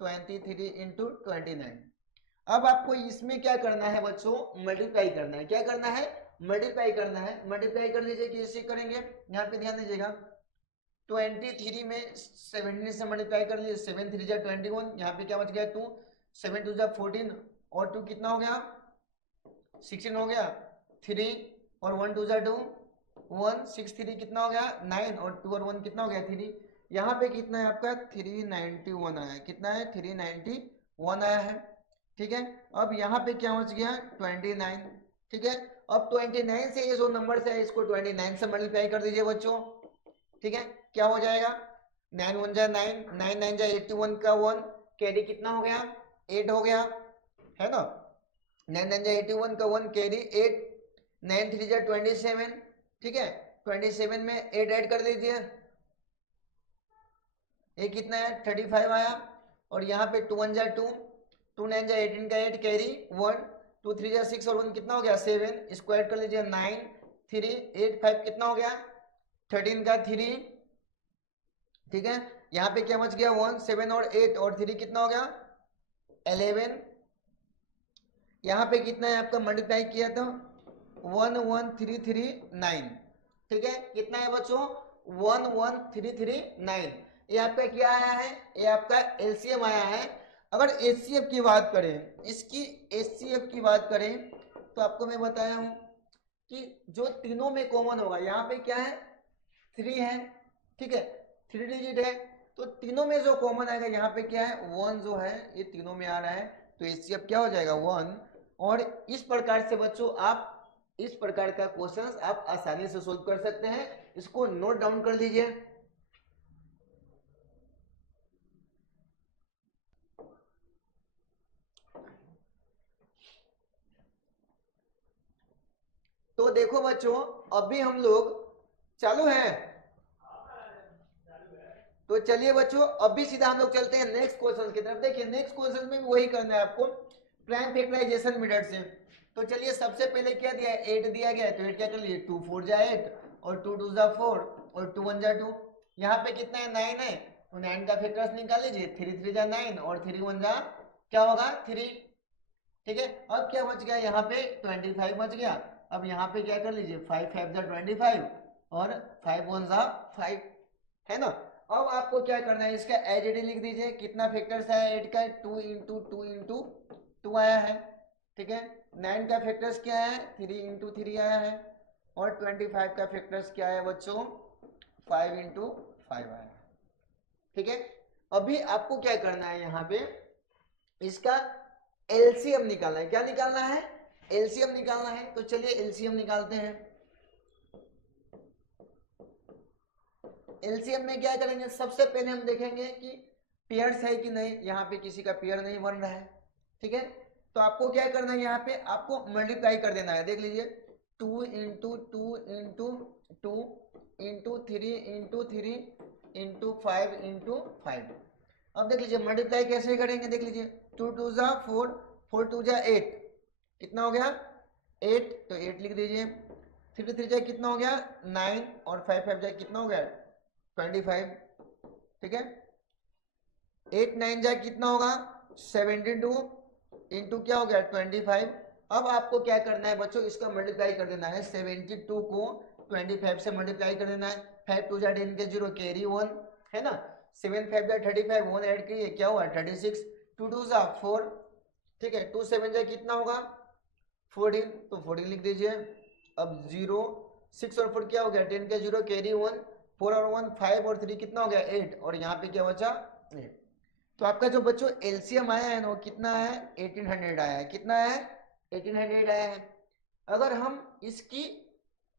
23 इंटू 29। अब आपको इसमें क्या करना है बच्चों मल्टीप्लाई करना है। क्या करना है मल्टीप्लाई करना है। मल्टीप्लाई कर लीजिए कैसे करेंगे यहाँ पे ध्यान दीजिएगा 23 में 17 से मल्टीप्लाई कर लीजिए 7 3 जा 21, यहाँ पे क्या बच गया 2, 7 2 जा 14 और 2 कितना हो गया 16 हो गया 3 और 1 2 जा 2 1 6 3 कितना हो गया 9 और 2 और 1 कितना हो गया 3। यहाँ पे कितना है आपका 391 आया है। कितना है 391 आया है। ठीक है, अब यहाँ पे क्या बच गया 29। ठीक है, अब 29 से ये जो नंबर है इसको 29 से मल्टीप्लाई कर दीजिए बच्चों। ठीक है, क्या हो जाएगा 9 1 जा 9, 9 9 जा 81 का 1 कैरी कितना हो गया 8 हो गया है ना। 9 9 जा 81 का 1 कैरी 8, 9 3 जा 27। ठीक है, 27 में 8 ऐड कर दीजिए, ये कितना है 35 आया और यहाँ पे 2 1 जा 2, 2 9 जा 18 का 8 कैरी 1, 2 3 जा 6 और 1 कितना हो गया 7, इसको ऐड कर लीजिए 9 3 8 5 कितना हो गया 13 का 3। ठीक है, यहाँ पे क्या बच गया 1 7 और 8 और 3 कितना हो गया 11। यहाँ पे कितना है आपका मल्टीप्लाई किया तो 1 1 3 3 9। ठीक है, कितना है बच्चों 11339। ये आपका क्या आया है, ये आपका एलसीएम आया है। अगर एचसीएफ की बात करें, इसकी एचसीएफ की बात करें तो आपको मैं बताया हूं कि जो तीनों में कॉमन होगा, यहाँ पे क्या है 3 है, ठीक है 3 डिजिट है, तो तीनों में जो कॉमन आएगा यहाँ पे क्या है 1 जो है ये तीनों में आ रहा है, तो एचसीएफ क्या हो जाएगा 1। और इस प्रकार से बच्चों आप इस प्रकार का क्वेश्चंस आप आसानी से सोल्व कर सकते हैं। इसको नोट डाउन कर लीजिए। तो देखो बच्चों अभी हम लोग चालू है, तो चलिए बच्चों अभी सीधा हम लोग चलते हैं नेक्स्ट क्वेश्चन की तरफ। देखिए नेक्स्ट क्वेश्चन में भी वही करना है आपको प्राइम फैक्टराइजेशन मेथड से। तो चलिए सबसे पहले क्या दिया है 8 दिया गया है, तो 8 क्या कर लिए 2 4 जा 8 और 2 2 जा 4 और 2 1 जा 2। यहाँ पे कितना है 9 है, तो 9 का फैक्टर्स निकाल लीजिए, 3 3 जा 9 और 3 1 जा क्या होगा 3, ठीक है। अब क्या बच गया यहाँ पे 25 बच गया। अब यहाँ पे क्या कर लीजिए 5 5 जा 25 और 5 1 जा 5, है ना। अब आपको क्या करना है इसका एज इट इज लिख दीजिए, कितना फैक्टर्स आया 8 का 2 इंटू 2 इंटू 2 आया है, ठीक है। 9 का फैक्टर्स क्या है 3 इंटू 3 आया है और 25 का फैक्टर्स क्या है बच्चों 5 इंटू 5 आया है, ठीक है। अभी आपको क्या करना है यहाँ पे इसका एलसीएम निकालना है। क्या निकालना है एलसीएम निकालना है। तो चलिए एलसीएम निकालते हैं। एलसीएम में क्या करेंगे सबसे पहले हम देखेंगे कि पेयर्स है कि नहीं, यहाँ पे किसी का पेयर नहीं बन रहा है, ठीक है। तो आपको क्या करना है यहाँ पे आपको मल्टीप्लाई कर देना है। देख लीजिए 2 into 2 into 2 into 3 into 3 into 5 into 5। अब देख लीजिए मल्टीप्लाई कैसे करेंगे, देख लीजिए 2 2 जा 4 4 2 जा 8, कितना हो गया 8, तो 8 लिख दीजिए। 3 3 जा कितना हो गया 9 और 5 5 जा कितना हो गया 25, ठीक है। 8 9 जा कितना होगा 72 इंटू क्या हो गया 25। अब आपको क्या करना है बच्चों इसका मल्टीप्लाई कर देना है, 72 को 25 से मल्टीप्लाई कर देना है। 5 2 जा 10 के 0 कैरी 1, है ना। 7 5 जा 35 1 ऐड करिए क्या हुआ 36, 2 2 जा 4, ठीक है। 2 7 जा कितना होगा 14, तो 14 लिख दीजिए। अब 0 6 और 4 क्या हो गया 10 के 0 कैरी 1, 4 और 1 5 और 3 कितना हो गया 8 और यहाँ पे क्या बचा 8। तो आपका जो बच्चों एलसीएम आया है ना वो कितना है 1800 आया है, कितना है 1800 आया है। अगर हम इसकी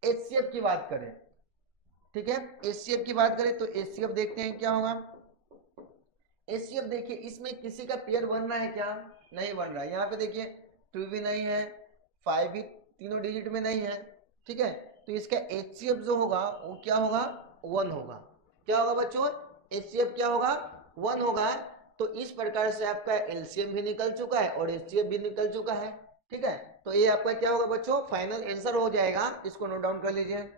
एचसीएफ की बात करें, ठीक है एचसीएफ की बात करें तो एचसीएफ देखते हैं क्या होगा। एचसीएफ देखिए इसमें किसी का पेयर बन रहा है क्या, नहीं बन रहा है। यहाँ पे देखिए 2 भी नहीं है 5 भी तीनों डिजिट में नहीं है, ठीक है। तो इसका एचसीएफ जो होगा वो क्या होगा 1 होगा। क्या होगा बच्चों एचसीएफ क्या होगा 1 होगा। तो इस प्रकार से आपका एलसीएम भी निकल चुका है और एचसीएफ भी निकल चुका है, ठीक है। तो ये आपका क्या होगा बच्चों फाइनल आंसर हो जाएगा, इसको नोट डाउन कर लीजिए।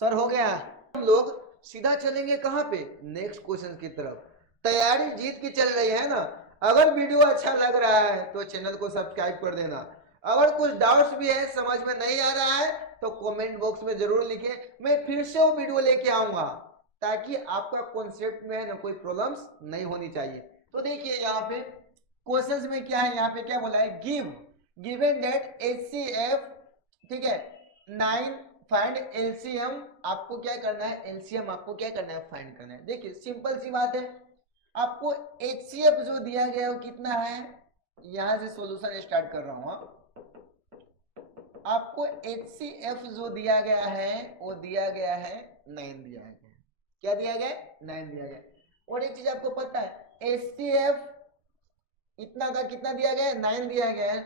सर हो गया। हम लोग सीधा चलेंगे कहां पे नेक्स्ट क्वेश्चन की तरफ। तैयारी जीत की चल रही है ना। अगर वीडियो अच्छा लग रहा है तो चैनल को सब्सक्राइब कर देना। अगर कुछ डाउट्स भी है समझ में नहीं आ रहा है तो कमेंट बॉक्स में जरूर लिखें, मैं फिर से वो वीडियो लेके आऊंगा ताकि आपका कॉन्सेप्ट में है ना कोई प्रॉब्लम्स नहीं होनी चाहिए। तो देखिए यहाँ पे क्वेश्चंस में क्या है, यहाँ पे क्या बोला है गिवन दैट HCF, ठीक है 9 फाइंड एलसीएम। आपको क्या करना है एलसीएम आपको क्या करना है फाइंड करना है। देखिए सिंपल सी बात है, आपको एचसीएफ जो दिया गया है वो कितना है, यहां से सॉल्यूशन स्टार्ट कर रहा हूं। आपको एचसीएफ जो दिया गया है वो दिया गया है 9 दिया गया है। क्या दिया गया 9 दिया गया। और एक चीज आपको पता है एचसीएफ इतना का कितना दिया गया है 9 दिया गया है।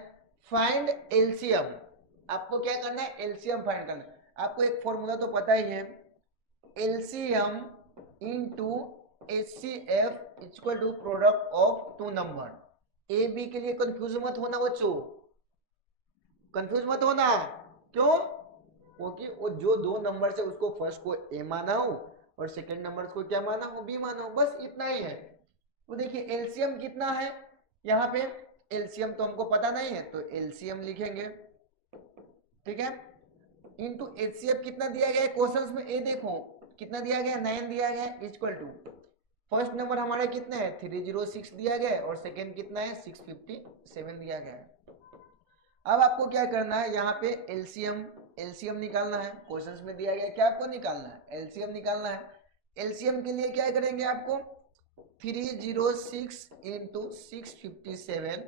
फाइंड एलसीएम, आपको क्या करना है एलसीएम फाइंड करना है। आपको एक फॉर्मूला तो पता ही है, LCM into HCF equal to product of two number. A b के लिए कंफ्यूज मत होना बच्चों, कंफ्यूज मत होना। क्यों, क्योंकि वो जो दो नंबर से उसको फर्स्ट को ए माना हो और सेकंड नंबर को क्या माना हो बी माना हो, बस इतना ही है। तो देखिए एलसीएम कितना है यहाँ पे एलसीएम तो हमको पता नहीं है तो एलसीएम लिखेंगे, ठीक है, इनटू एचसीएफ कितना दिया गया है क्वेश्चंस में, ये देखो कितना दिया गया, 9 दिया गया इक्वल टू फर्स्ट नंबर हमारे कितने है 306 दिया गया है और सेकेंड कितना है 657 दिया गया है। अब आपको क्या करना है, यहाँ पे एलसीएम निकालना है, क्वेश्चंस में दिया गया क्या आपको निकालना है, एलसीएम निकालना है। एलसीएम के लिए क्या करेंगे आपको 306 इंटू 657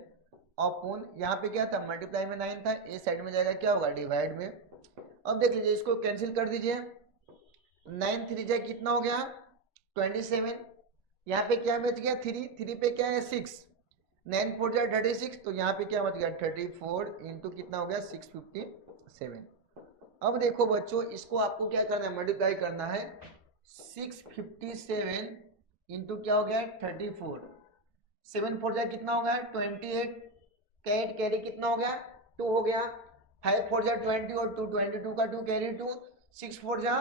अपॉन यहाँ पे क्या था मल्टीप्लाई में 9 था, ए साइड में जाएगा क्या होगा डिवाइड में। अब देख लीजिए इसको कैंसिल कर दीजिए, 9 3 जा कितना हो गया 27, यहाँ पे क्या बच गया 3 पे क्या है 6, 9 4 जा 36, तो यहाँ पे क्या बच गया 34 इंटू कितना हो गया 657। अब देखो बच्चों इसको आपको क्या करना है मल्टीप्लाई करना है, 657 इंटू क्या हो गया 34, 7 4 जा कितना हो गया 28, कैट कैरी कितना हो गया 2 हो गया, 5 4 जा 20 और 2 22 का 2 कैरी 2, 6 4 जा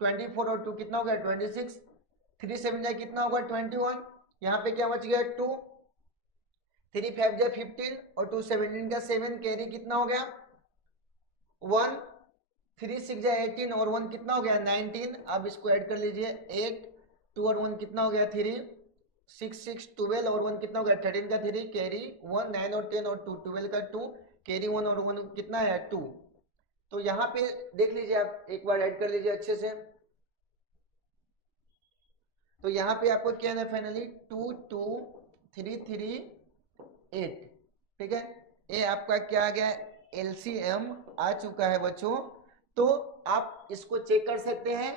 24 और 2 कितना हो गया 26, 3 7 जा कितना होगा 21, यहाँ पे क्या बच गया 2, 3 5 जा 15 और 2 17 का 7 कैरी कितना हो गया 1, 3 6 जा 18 और 1 कितना हो गया 19। अब इसको ऐड कर लीजिए 8 2 और 1 कितना हो गया 3, 6 6 12 और 1 कितना हो गया 13 का 3 कैरी 1, 9 और 10 और 2 12 का 2 कैरी 1 और 1 कितना है 2। तो यहाँ पे देख लीजिए आप एक बार ऐड कर लीजिए अच्छे से, तो यहाँ पे आपको क्या है फाइनली 2 2 3 3 8, ठीक है, ये आपका क्या आ गया एलसीएम आ चुका है बच्चों। तो आप इसको चेक कर सकते हैं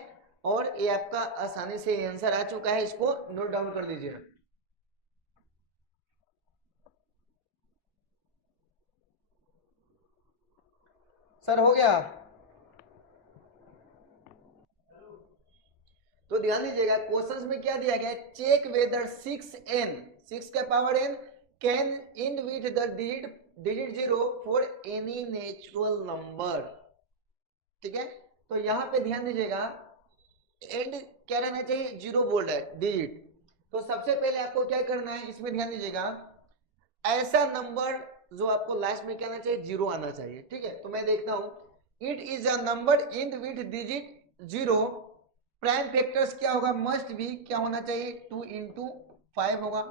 और ये आपका आसानी से आंसर आ चुका है, इसको नोट डाउन कर लीजिए। सर हो गया, तो ध्यान दीजिएगा क्वेश्चंस में क्या दिया गया है, चेक वेदर 6n 6 का power n can and with the digit 0 for any natural number, ठीक है। तो यहाँ पे ध्यान दीजिएगा एंड क्या रहना चाहिए 0 बोल्ड है डिजिट, तो सबसे पहले आपको क्या करना है इसमें ध्यान दीजिएगा ऐसा नंबर जो आपको लास्ट में क्या आना चाहिए 0 आना चाहिए, ठीक है। तो मैं देखता हूं it is a number in with digit 0, prime factors क्या होगा मस्ट भी क्या होना चाहिए 2 इंटू 5 होगा,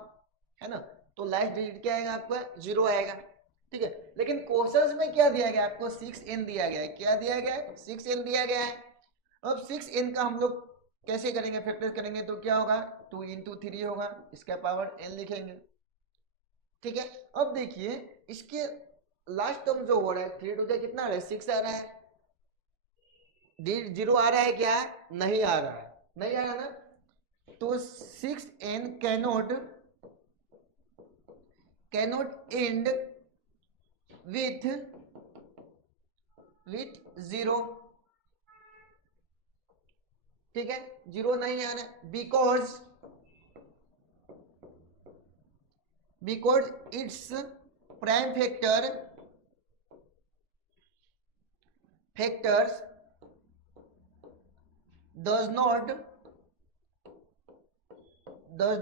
है ना, तो लास्ट डिजिट क्या आएगा आपका 0 आएगा, ठीक है। लेकिन क्वेश्चंस में क्या दिया गया आपको 6n दिया गया है, क्या दिया गया है 6n दिया गया है। अब 6n का हम लोग कैसे करेंगे फैक्टर करेंगे तो क्या होगा 2 इंटू 3 होगा, इसका पावर n लिखेंगे, ठीक है। अब देखिए इसके लास्ट टर्म जो हो रहा है 3 टू कितना आ रहा है 6 आ रहा है, 0 आ रहा है क्या नहीं आ रहा है, नहीं आ रहा ना, तो 6n कैनोट एंड विथ 0, ठीक है, 0 नहीं आ रहा because its prime factors does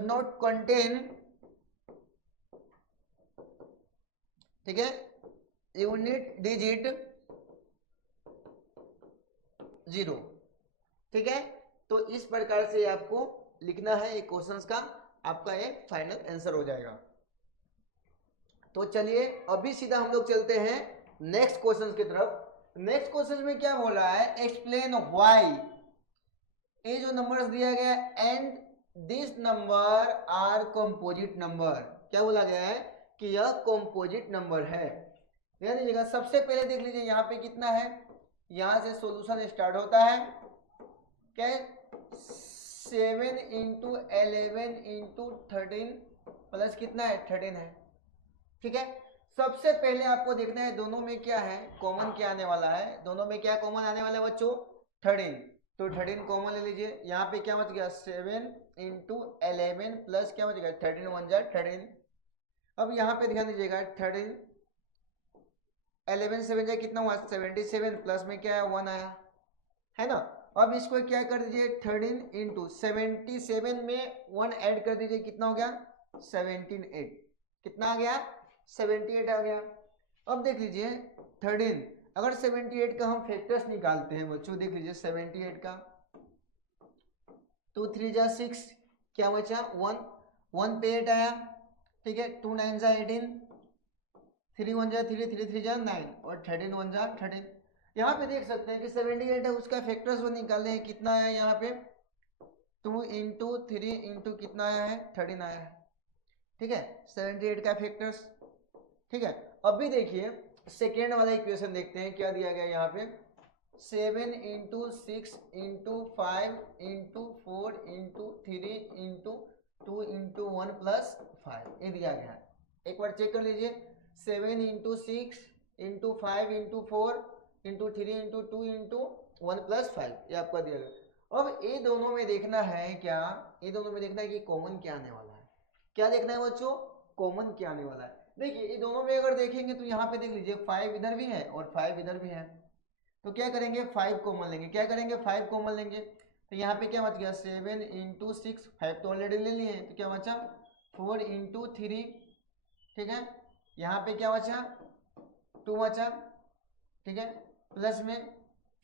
not contain, ठीक है, यूनिट डिजिट 0, ठीक है। तो इस प्रकार से आपको लिखना है ये क्वेश्चंस का, आपका ये फाइनल आंसर हो जाएगा। तो चलिए अभी सीधा हम लोग चलते हैं नेक्स्ट क्वेश्चन की तरफ। नेक्स्ट क्वेश्चन में क्या बोल रहा है एक्सप्लेन व्हाई ये जो नंबर्स दिया गया and this number are composite number, क्या बोला गया है कि यह कंपोजिट नंबर है। ध्यान दीजिएगा सबसे पहले देख लीजिए यहाँ पे कितना है, यहाँ से सॉल्यूशन स्टार्ट होता है क्या 7 इंटू 11 इंटू 13 प्लस कितना है 13 है, ठीक है। सबसे पहले आपको देखना है दोनों में क्या है कॉमन क्या आने वाला है, दोनों में क्या कॉमन आने वाला है बच्चों 13, तो 13 कॉमन ले लीजिए, यहाँ पे क्या बच गया 7 इंटू 11 प्लस क्या बच गया 13 1 जा 13। अब यहाँ पे ध्यान दीजिएगा 13 11 7 जा कितना हुआ 77 प्लस में क्या है 1 आया, है ना। अब इसको क्या कर दीजिए 13 इंटू 77 में 1 ऐड कर दीजिए कितना हो गया 17 8, कितना आ गया 78 आ गया। अब देख लीजिए 13, अगर 78 का हम फैक्टर्स निकालते हैं बच्चों, देख लीजिए 78 का 2 3 जा 6, क्या बचा 1, 1 पे 8 आया, ठीक है, 2 9 जा 18, 3 1 जा 3, 3 3 जा 9 और 13 1 जा 13। यहाँ पे देख सकते हैं कि 78 है, उसका फैक्टर्स वो निकाले हैं, कितना आया यहाँ पे 2 इंटू 3 इंटू कितना आया है 13 आया है, ठीक है, 78 का फैक्टर्स, ठीक है। अभी देखिए सेकेंड वाला इक्वेशन देखते हैं क्या दिया गया यहाँ पे, 7 into 6 into 5 into 4 into 3 into 2 into 1 plus 5, ये दिया गया है। एक बार चेक कर लीजिए, 7 into 6 into 5 into 4 into 3 into 2 into 1 plus 5, ये आपका दिया गया। अब ये दोनों में देखना है क्या, ये दोनों में देखना है कि कॉमन क्या आने वाला है, क्या देखना है बच्चों, कॉमन क्या आने वाला है। देखिए ये दोनों में अगर देखेंगे तो यहाँ पे देख लीजिए 5 इधर भी है और 5 इधर भी है, तो क्या करेंगे 5 कॉमन लेंगे, क्या करेंगे 5 कॉमन लेंगे, तो यहाँ पे क्या बच गया 7 इंटू 6, 5 तो ऑलरेडी ले लिए हैं, तो क्या बचा 4 इंटू 3, ठीक है, यहाँ पे क्या बचा 2 बचा, ठीक है, प्लस में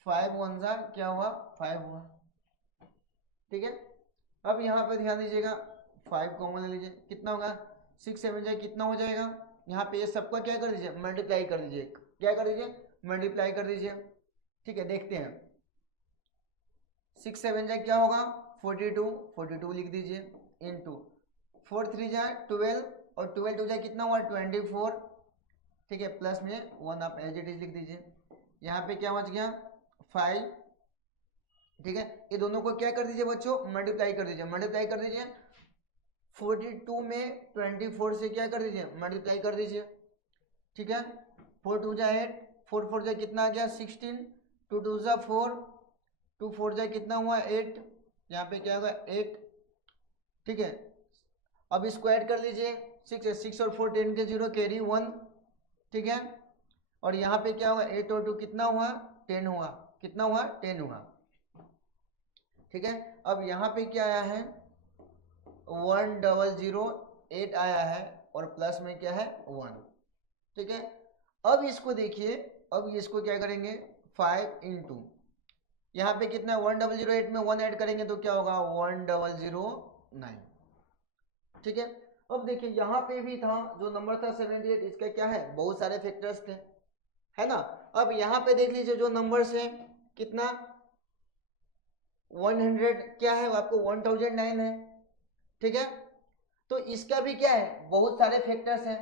5 1 जा क्या हुआ 5 हुआ, ठीक है। अब यहाँ पे ध्यान दीजिएगा 5 कॉमन ले लीजिए, कितना होगा 6 7 जाए कितना हो जाएगा, यहाँ पे ये सबका क्या कर दीजिए मल्टीप्लाई कर दीजिए, क्या कर दीजिए मल्टीप्लाई कर दीजिए, ठीक है। देखते हैं 6 7 जाए क्या होगा 42, 42 लिख दीजिए, इंटू 4 3 जाए 12 और 12 2 जाए कितना हुआ 24, ठीक है, प्लस में 1 आप एज इट इज लिख दीजिए, यहाँ पे क्या बच गया 5, ठीक है। ये दोनों को क्या कर दीजिए बच्चों मल्टीप्लाई कर दीजिए, मल्टीप्लाई कर दीजिए 42 में 24 से क्या कर दीजिए मल्टीप्लाई कर दीजिए, ठीक है, 4 2 जा 8, 4 4 जा कितना आ गया 16, 2 2 जा 4, 2 4 जा कितना हुआ 8, यहाँ पे क्या होगा 8, ठीक है। अब इसको ऐड कर लीजिए 6 6 और 4 10 के 0 कैरी 1, ठीक है, और यहाँ पे क्या हुआ 8 और 2 कितना हुआ 10 हुआ, कितना हुआ 10 हुआ, ठीक है। अब यहाँ पे क्या आया है 1008 आया है और प्लस में क्या है 1, ठीक है। अब इसको देखिए, अब इसको क्या करेंगे 5 इंटू यहाँ पे कितना 1008 में 1 ऐड करेंगे तो क्या होगा 1009, ठीक है। अब देखिए यहाँ पे भी था जो नंबर था 78, इसका क्या है बहुत सारे फैक्टर्स थे, है ना। अब यहाँ पे देख लीजिए जो नंबर्स है कितना 100 क्या है आपको 1009 है, ठीक है। तो इसका भी क्या है बहुत सारे फैक्टर्स हैं,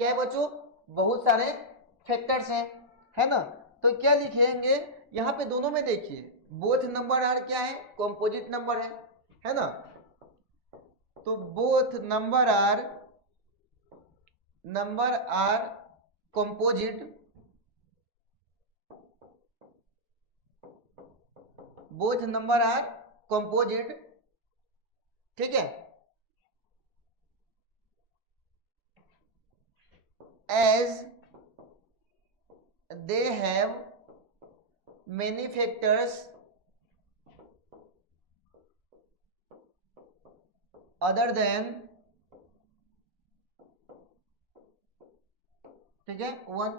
क्या है बच्चों बहुत सारे फैक्टर्स हैं, है ना। तो क्या लिखेंगे यहाँ पे दोनों में देखिए बोथ नंबर आर क्या है कॉम्पोजिट नंबर है ना। तो both number are composite, both number are composite, ठीक है, as they have many factors other than, ठीक है 1,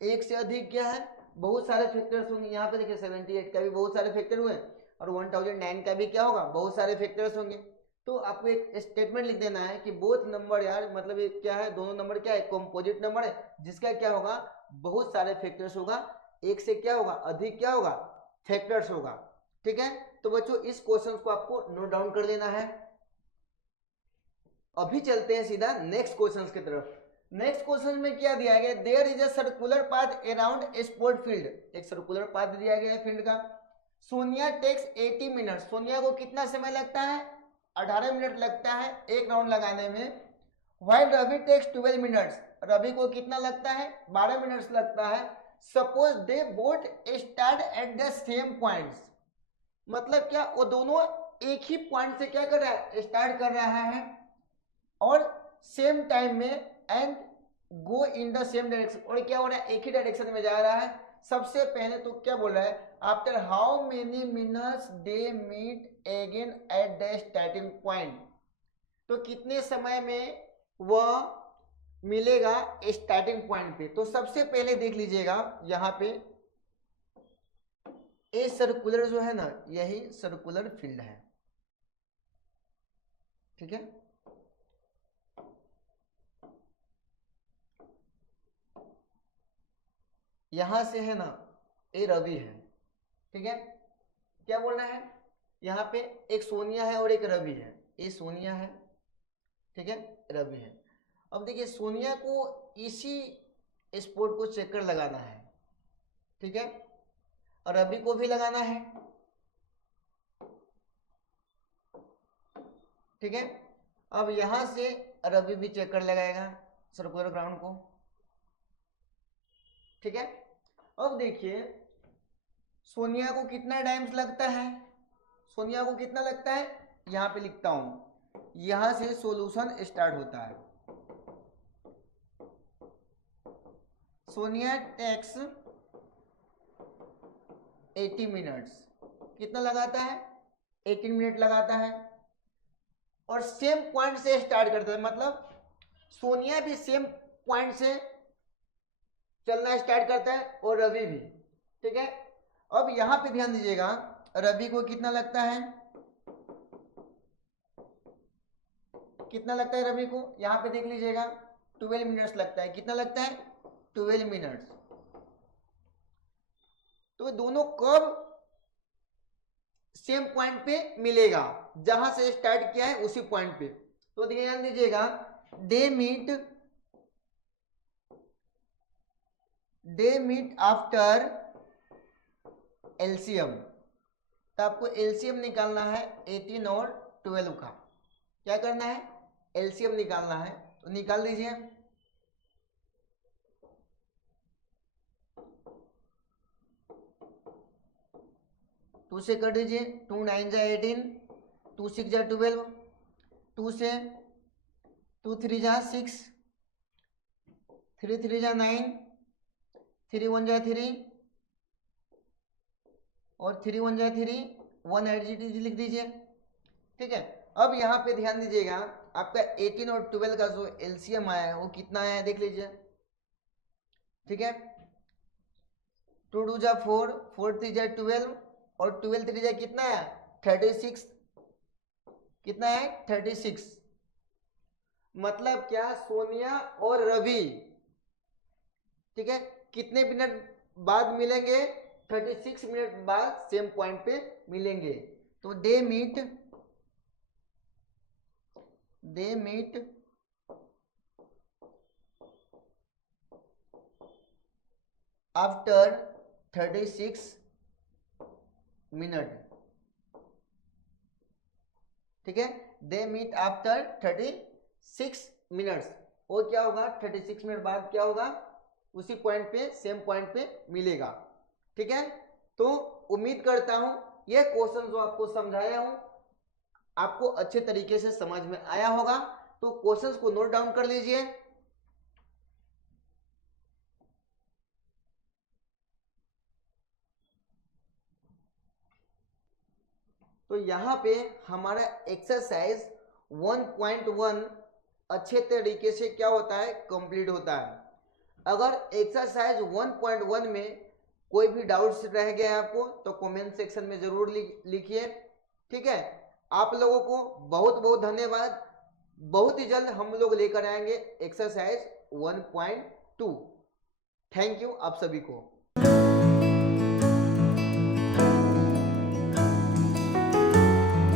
एक से अधिक क्या है बहुत सारे फैक्टर्स होंगे। यहाँ पे देखिए 78 का भी बहुत सारे फैक्टर हुए और 1009 का भी क्या होगा बहुत सारे फैक्टर्स होंगे। तो आपको एक स्टेटमेंट लिख देना है कि बोथ नंबर यार मतलब ये क्या है दोनों नंबर क्या है कॉम्पोजिट नंबर है जिसका क्या होगा बहुत सारे फैक्टर्स होगा, एक से क्या होगा अधिक क्या होगा फैक्टर्स होगा, ठीक है। तो बच्चों इस क्वेश्चन को आपको नोट डाउन कर लेना है। अभी चलते हैं सीधा नेक्स्ट क्वेश्चन की तरफ। नेक्स्ट क्वेश्चन में क्या दिया गया there is a circular path around a sport field, एक सर्कुलर पाथ दिया गया है फील्ड का। सोनिया टेक्स 80 मिनट, सोनिया को कितना समय लगता है 18 मिनट लगता है एक राउंड लगाने में। While Ravi takes 12 minutes, Ravi को कितना लगता है 12 मिनट्स लगता है। Suppose they both start at the same points, मतलब क्या वो दोनों एक ही पॉइंट से क्या कर रहा है स्टार्ट कर रहा है और सेम टाइम में and go in the same direction, और क्या हो रहा है एक ही डायरेक्शन में जा रहा है। सबसे पहले तो क्या बोल रहा है after how many minutes they meet again at the starting point, तो कितने समय में वह मिलेगा स्टार्टिंग पॉइंट पे। तो सबसे पहले देख लीजिएगा यहाँ पे ए सर्कुलर जो है ना, यही सर्कुलर फील्ड है, ठीक है। यहां से है ना ए रवि है, ठीक है। क्या बोलना है, यहाँ पे एक सोनिया है और एक रवि है। ये सोनिया है, ठीक है, रवि है। अब देखिए सोनिया को इसी स्पॉट को चक्कर लगाना है, ठीक है, और रवि को भी लगाना है, ठीक है। अब यहां से रवि भी चक्कर लगाएगा सर्कुलर ग्राउंड को, ठीक है। अब देखिए सोनिया को कितना टाइम्स लगता है, सोनिया को कितना लगता है, यहां पे लिखता हूं, यहां से सॉल्यूशन स्टार्ट होता है। सोनिया टेक्स 80 मिनट्स, कितना लगाता है, 18 मिनट लगाता है, और सेम पॉइंट से स्टार्ट करता है, मतलब सोनिया भी सेम पॉइंट से चलना स्टार्ट करता है और रवि भी, ठीक है। अब यहां पे ध्यान दीजिएगा, रवि को कितना लगता है, कितना लगता है रवि को, यहां पे देख लीजिएगा 12 मिनट्स लगता है। कितना लगता है, 12 मिनट्स। तो दोनों कब सेम पॉइंट पे मिलेगा, जहां से स्टार्ट किया है उसी पॉइंट पे। तो ध्यान दीजिएगा, दे मीट आफ्टर एलसीएम। तो आपको एलसीएम निकालना है 18 और 12 का। क्या करना है, एलसीएम निकालना है, तो निकाल दीजिए। टू से कर दीजिए, 2 9 जा 18, 2 6 जा 12, 2 से 2 3 जा 6, 3 3 जा 9, 3 1 जा 3, और 3 1 जा 3, 1 एडजीटीज लिख दीजिए, ठीक है। अब यहाँ पे ध्यान दीजिएगा, आपका 18 और 12 का जो एलसीएम आया है वो कितना आया है, देख लीजिए, ठीक है। 2 2 जा 4, 4 3 जा 12, और 12 3 जा कितना है, 36, कितना है, 36। मतलब क्या, सोनिया और रवि, ठीक है, कितने मिनट बाद मिलेंगे, 36 मिनट बाद सेम पॉइंट पे मिलेंगे। तो दे मीट आफ्टर 36 मिनट, ठीक है। दे मीट आफ्टर 36 मिनट्स, और क्या होगा, 36 मिनट बाद क्या होगा, उसी पॉइंट पे, सेम पॉइंट पे मिलेगा, ठीक है। तो उम्मीद करता हूं यह क्वेश्चन जो आपको समझाया हूं आपको अच्छे तरीके से समझ में आया होगा। तो क्वेश्चंस को नोट डाउन कर लीजिए। तो यहाँ पे हमारा एक्सरसाइज 1.1 अच्छे तरीके से क्या होता है, कंप्लीट होता है। अगर एक्सरसाइज 1.1 में कोई भी डाउट्स रह गए आपको तो कमेंट सेक्शन में जरूर लिखिए, ठीक है। आप लोगों को बहुत बहुत धन्यवाद। बहुत ही जल्द हम लोग लेकर आएंगे एक्सरसाइज 1.2। थैंक यू आप सभी को।